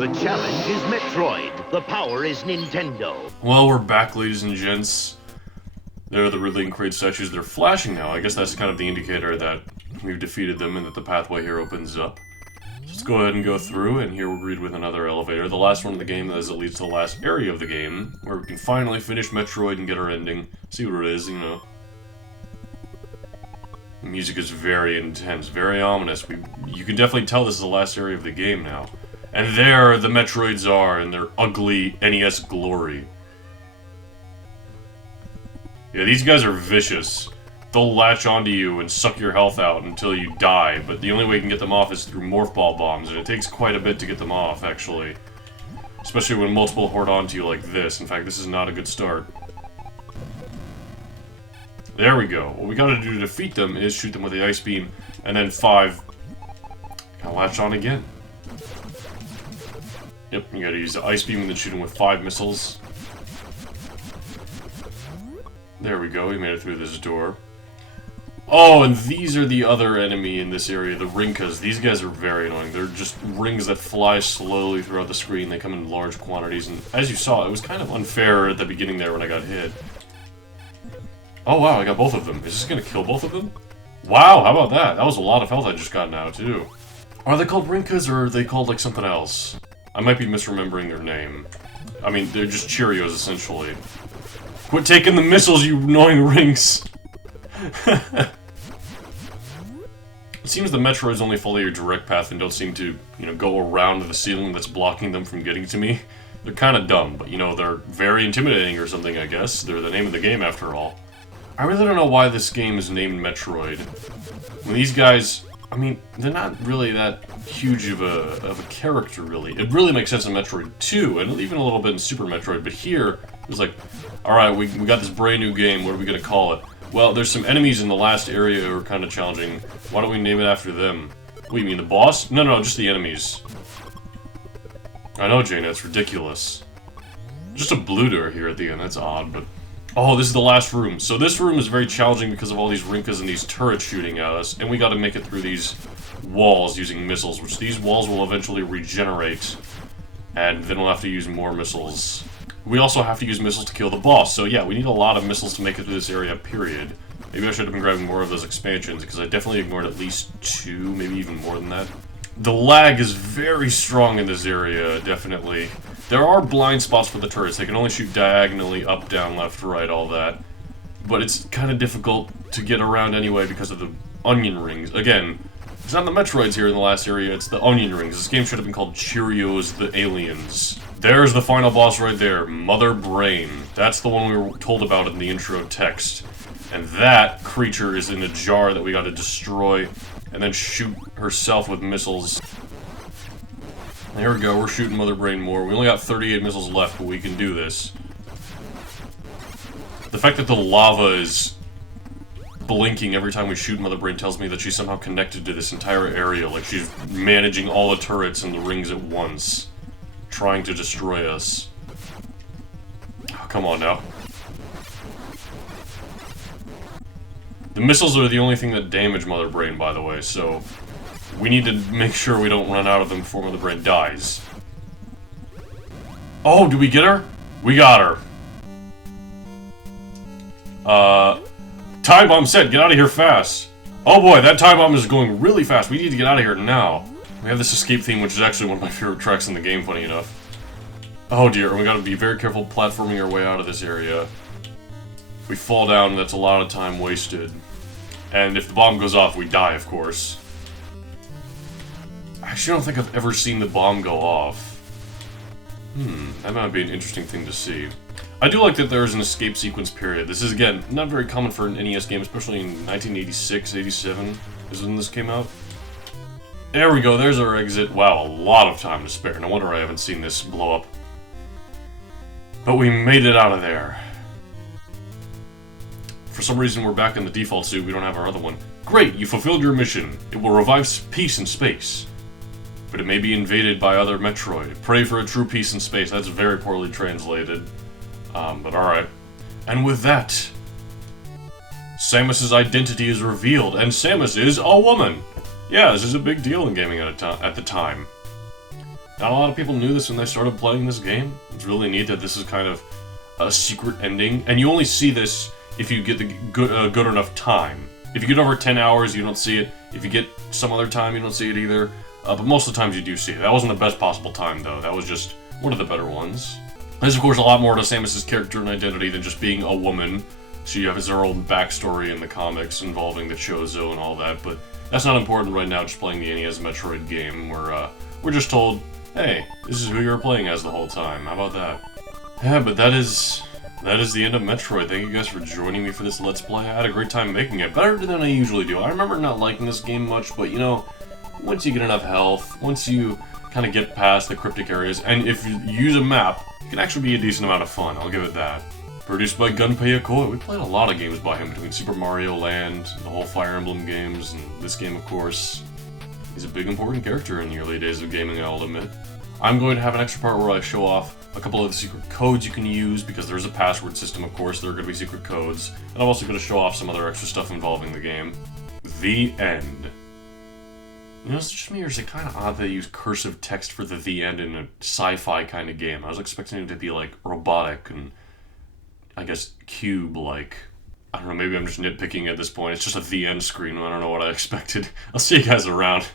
The challenge is Metroid. The power is Nintendo. Well, we're back, ladies and gents. There are the Ridley and Kraid statues. They're flashing now. I guess that's kind of the indicator that we've defeated them and that the pathway here opens up. So let's go ahead and go through, and here we're greeted with another elevator. The last one of the game, as it leads to the last area of the game, where we can finally finish Metroid and get our ending. See what it is, you know. The music is very intense, very ominous. You can definitely tell this is the last area of the game now. And there the Metroids are in their ugly NES glory. Yeah, these guys are vicious. They'll latch onto you and suck your health out until you die, but the only way you can get them off is through Morph Ball bombs, and it takes quite a bit to get them off, actually. Especially when multiple horde onto you like this. In fact, this is not a good start. There we go. What we gotta do to defeat them is shoot them with the Ice Beam, and then 5... Gotta latch on again. Yep, you gotta use the Ice Beam and then shoot them with 5 missiles. There we go, we made it through this door. Oh, and these are the other enemy in this area, the Rinkas. These guys are very annoying. They're just rings that fly slowly throughout the screen. They come in large quantities, and as you saw, it was kind of unfair at the beginning there when I got hit. Oh wow, I got both of them. Is this gonna kill both of them? Wow, how about that? That was a lot of health I just got now, too. Are they called Rinkas, or are they called like something else? I might be misremembering their name. I mean, they're just Cheerios, essentially. Quit taking the missiles, you annoying rings! It seems the Metroids only follow your direct path and don't seem to, you know, go around the ceiling that's blocking them from getting to me. They're kind of dumb, but, you know, they're very intimidating or something, I guess. They're the name of the game, after all. I really don't know why this game is named Metroid. When these guys... I mean, they're not really that huge of a character, really. It really makes sense in Metroid 2, and even a little bit in Super Metroid, but here, it's like, alright, we got this brand new game, what are we gonna call it? Well, there's some enemies in the last area who are kind of challenging. Why don't we name it after them? What, you mean the boss? No, just the enemies. I know, Jaina, it's ridiculous. Just a blooter here at the end, that's odd, but... Oh, this is the last room. So this room is very challenging because of all these Rinkas and these turrets shooting at us, and we gotta make it through these walls using missiles, which these walls will eventually regenerate, and then we'll have to use more missiles. We also have to use missiles to kill the boss, so yeah, we need a lot of missiles to make it through this area, period. Maybe I should have been grabbing more of those expansions, because I definitely ignored at least 2, maybe even more than that. The lag is very strong in this area, definitely. There are blind spots for the turrets. They can only shoot diagonally, up, down, left, right, all that. But it's kind of difficult to get around anyway because of the onion rings. Again, it's not the Metroids here in the last area, it's the onion rings. This game should have been called Cheerios the Aliens. There's the final boss right there, Mother Brain. That's the one we were told about in the intro text. And that creature is in a jar that we gotta destroy and then shoot herself with missiles. There we go, we're shooting Mother Brain more. We only got 38 missiles left, but we can do this. The fact that the lava is blinking every time we shoot Mother Brain tells me that she's somehow connected to this entire area, like she's managing all the turrets and the rings at once, trying to destroy us. Oh, come on now. The missiles are the only thing that damage Mother Brain, by the way, so... we need to make sure we don't run out of them before Mother Brain dies. Oh, did we get her? We got her. Time bomb set, get out of here fast. Oh boy, that time bomb is going really fast. We need to get out of here now. We have this escape theme, which is actually one of my favorite tracks in the game, funny enough. Oh dear, and we gotta be very careful platforming our way out of this area. If we fall down, that's a lot of time wasted. And if the bomb goes off, we die, of course. I actually don't think I've ever seen the bomb go off. That might be an interesting thing to see. I do like that there's an escape sequence period. This is, again, not very common for an NES game, especially in 1986, 87 is when this came out. There we go, there's our exit. Wow, a lot of time to spare. No wonder I haven't seen this blow up. But we made it out of there. For some reason, we're back in the default suit. We don't have our other one. Great, you fulfilled your mission. It will revive peace in space. But it may be invaded by other Metroid. Pray for a true peace in space. That's very poorly translated. But alright. And with that, Samus's identity is revealed, and Samus is a woman! Yeah, this is a big deal in gaming at the time. Not a lot of people knew this when they started playing this game. It's really neat that this is kind of a secret ending, and you only see this if you get the good enough time. If you get over 10 hours, you don't see it. If you get some other time, you don't see it either. But most of the times you do see it. That wasn't the best possible time, though. That was just one of the better ones. There's, of course, a lot more to Samus's character and identity than just being a woman. She has her own backstory in the comics involving the Chozo and all that, but that's not important right now, just playing the NES Metroid game, where we're just told, hey, this is who you're playing as the whole time. How about that? Yeah, but that is the end of Metroid. Thank you guys for joining me for this Let's Play. I had a great time making it, better than I usually do. I remember not liking this game much, but you know, once you get enough health, once you kind of get past the cryptic areas, and if you use a map, it can actually be a decent amount of fun, I'll give it that. Produced by Gunpei Yokoi. We played a lot of games by him, between Super Mario Land, the whole Fire Emblem games, and this game, of course. He's a big important character in the early days of gaming, I'll admit. I'm going to have an extra part where I show off a couple of the secret codes you can use, because there's a password system, of course, there are going to be secret codes, and I'm also going to show off some other extra stuff involving the game. The end. You know, it's just me, or is it kind of odd that they use cursive text for the end in a sci-fi kind of game? I was expecting it to be, like, robotic and, I guess, cube-like. I don't know, maybe I'm just nitpicking at this point. It's just a the end screen. I don't know what I expected. I'll see you guys around.